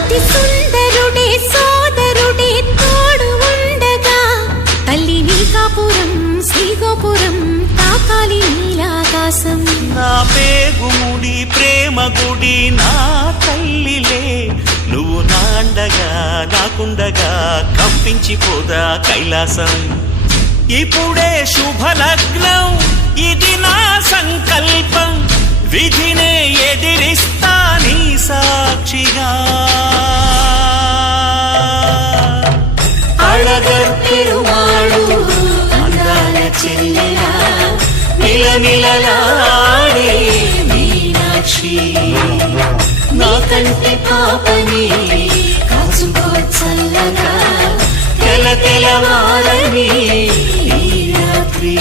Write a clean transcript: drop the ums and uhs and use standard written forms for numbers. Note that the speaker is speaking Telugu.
అతి సుందరుడే సోదరుడే తోడు ఉండగా తల్లి నీకాపురం శ్రీగోపురం తాకాలి నీలాకాశం. నా పేగుముడి ప్రేమ గుడి నా తల్లిలే, నువ్వు నాండగా నాకుండగా కంపించిపోదా కైలాసం. ఇప్పుడే శుభలగ్నం ఇది నా సంకల్పం, విధినే ఎదిరిస్తా నీ సాక్షిగా. అళగర్ పెరుమాళు అందాల చెల్లెలా నిలనిలలాడే మీనాక్షి, నీ కంటి పాపని కాచుకో చల్లగా తెల తెలవారని ఈ రాత్రి.